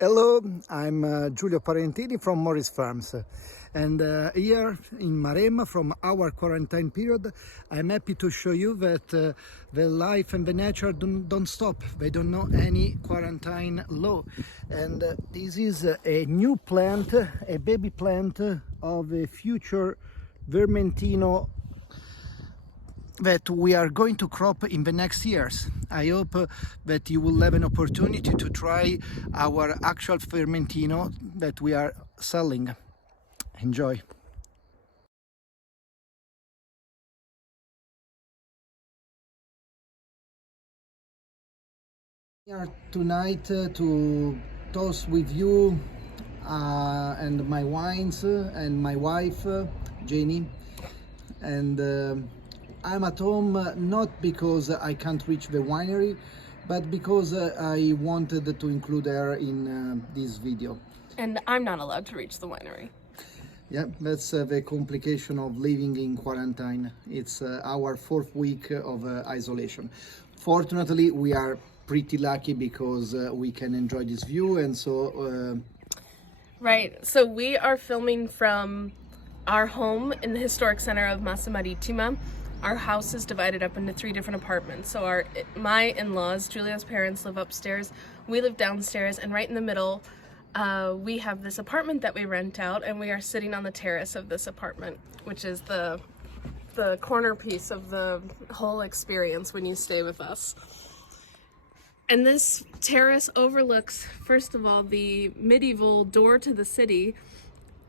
Hello, I'm Giulio Parentini from Morisfarms, and here in Maremma from our quarantine period I'm happy to show you that the life and the nature don't stop. They don't know any quarantine law, and this is a new plant, a baby plant of a future Vermentino that we are going to crop in the next years. I hope that you will have an opportunity to try our actual Vermentino that we are selling. Enjoy. Here tonight to toast with you and my wines and my wife Jenny, and I'm at home not because I can't reach the winery, but because I wanted to include her in this video. And I'm not allowed to reach the winery. Yeah, that's the complication of living in quarantine. It's our fourth week of isolation. Fortunately, we are pretty lucky because we can enjoy this view, and so Right, so we are filming from our home in the historic center of Massa Marittima. Our house is divided up into 3 different apartments. So my in-laws, Giulio's parents, live upstairs, we live downstairs, and right in the middle we have this apartment that we rent out, and we are sitting on the terrace of this apartment, which is the corner piece of the whole experience when you stay with us. And this terrace overlooks, first of all, the medieval door to the city.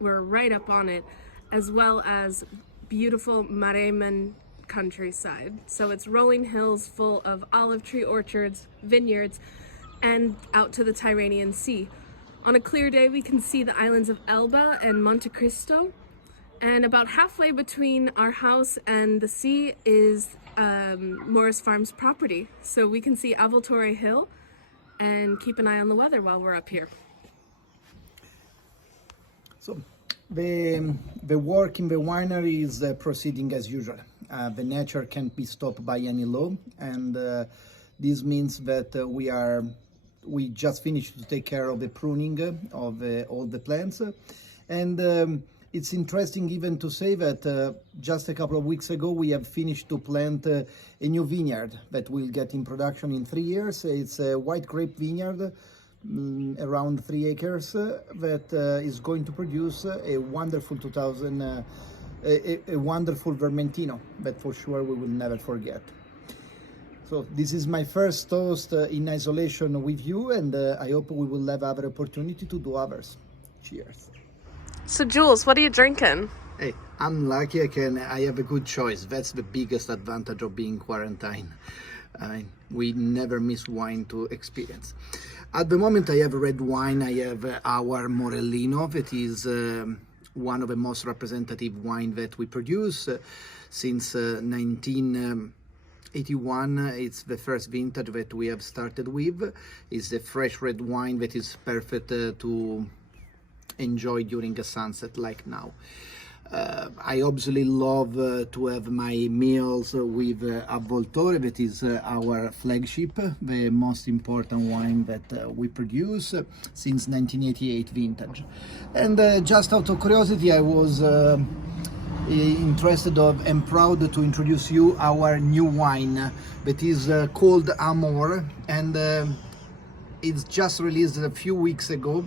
We're right up on it, as well as beautiful Maremman countryside. So it's rolling hills full of olive tree orchards, vineyards, and out to the Tyrrhenian Sea. On a clear day, we can see the islands of Elba and Monte Cristo. And about halfway between our house and the sea is Morisfarms property. So we can see Avvoltore Hill and keep an eye on the weather while we're up here. so the work in the winery is proceeding as usual. The nature can't be stopped by any law, and this means that we just finished to take care of the pruning of all the plants, and it's interesting even to say that just a couple of weeks ago we have finished to plant a new vineyard that will get in production in 3 years. It's a white grape vineyard, around 3 acres, that is going to produce a wonderful a wonderful Vermentino that for sure we will never forget. So this is my first toast in isolation with you, and I hope we will have other opportunity to do others. Cheers. So Jules, what are you drinking? Hey, I'm lucky I have a good choice. That's the biggest advantage of being quarantined. We never miss wine to experience. At the moment I have red wine. I have our Morellino, that is one of the most representative wine that we produce since 1981. It's the first vintage that we have started with. It's a fresh red wine that is perfect to enjoy during a sunset like now. I obviously love to have my meals with Avvoltore, that is our flagship, the most important wine that we produce since 1988 vintage. And just out of curiosity, I was interested of and proud to introduce you our new wine that is called Amor, and it's just released a few weeks ago.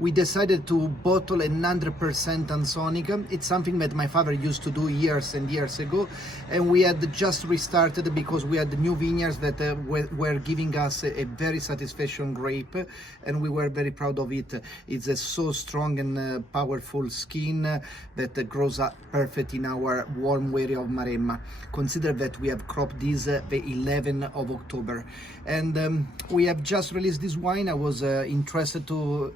We decided to bottle 100% Ansonica. It's something that my father used to do years and years ago, and we had just restarted because we had new vineyards that were giving us a very satisfaction grape, and we were very proud of it. It's a so strong and powerful skin that grows up perfect in our warm area of Maremma. Consider that we have cropped this the 11th of October, and we have just released this wine. I was interested to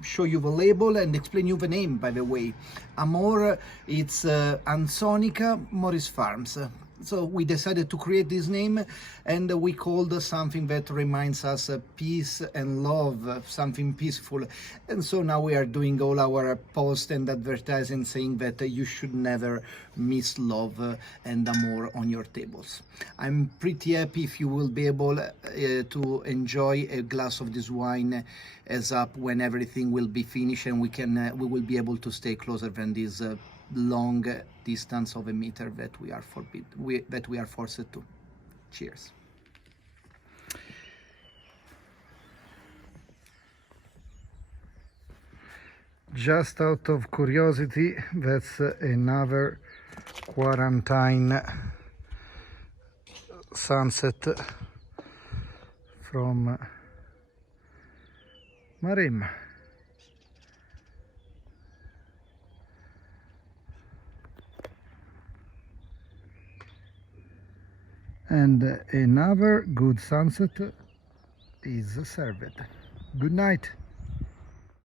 show you the label and explain you the name, by the way. Amor, it's Ansonica Morisfarms. So we decided to create this name, and we called something that reminds us peace and love, something peaceful. And so now we are doing all our posts and advertising saying that you should never miss love and amor on your tables. I'm pretty happy if you will be able to enjoy a glass of this wine as up when everything will be finished, and we will be able to stay closer than this long distance of a meter that we are forced to. Cheers. Just out of curiosity, that's another quarantine sunset from Maremma. And another good sunset is served. Good night.